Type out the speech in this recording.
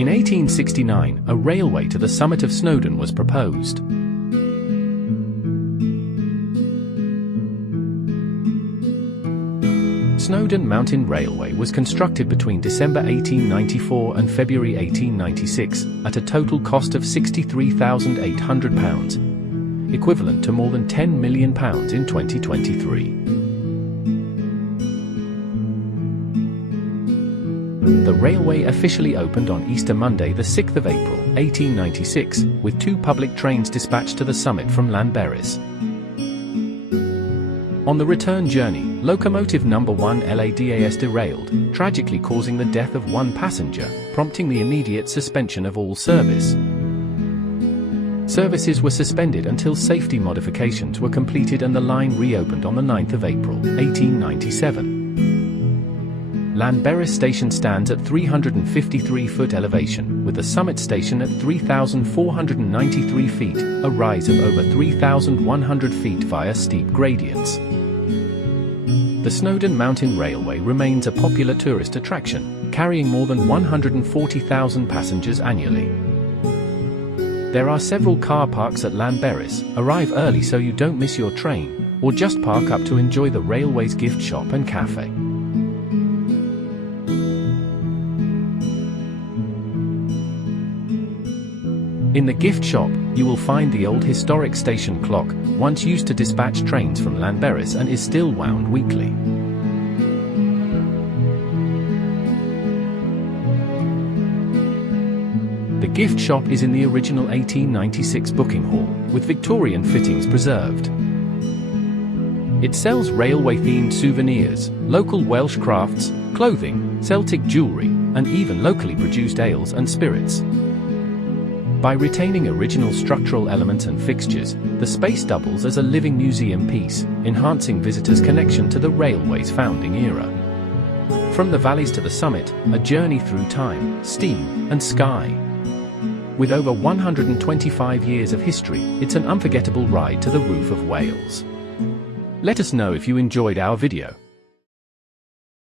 In 1869, a railway to the summit of Snowdon was proposed. Snowdon Mountain Railway was constructed between December 1894 and February 1896, at a total cost of £63,800, equivalent to more than £10 million in 2023. The railway officially opened on Easter Monday, the 6th of April, 1896, with 2 public trains dispatched to the summit from Llanberis. On the return journey, locomotive number 1 LADAS derailed, tragically causing the death of 1 passenger, prompting the immediate suspension of all service. Services were suspended until safety modifications were completed and the line reopened on the 9th of April, 1897. Llanberis Station stands at 353-foot elevation, with the summit station at 3,493 feet, a rise of over 3,100 feet via steep gradients. The Snowdon Mountain Railway remains a popular tourist attraction, carrying more than 140,000 passengers annually. There are several car parks at Llanberis. Arrive early so you don't miss your train, or just park up to enjoy the railway's gift shop and cafe. In the gift shop, you will find the old historic station clock, once used to dispatch trains from Llanberis and is still wound weekly. The gift shop is in the original 1896 booking hall, with Victorian fittings preserved. It sells railway-themed souvenirs, local Welsh crafts, clothing, Celtic jewellery, and even locally produced ales and spirits. By retaining original structural elements and fixtures, the space doubles as a living museum piece, enhancing visitors' connection to the railway's founding era. From the valleys to the summit, a journey through time, steam, and sky. With over 125 years of history, it's an unforgettable ride to the roof of Wales. Let us know if you enjoyed our video.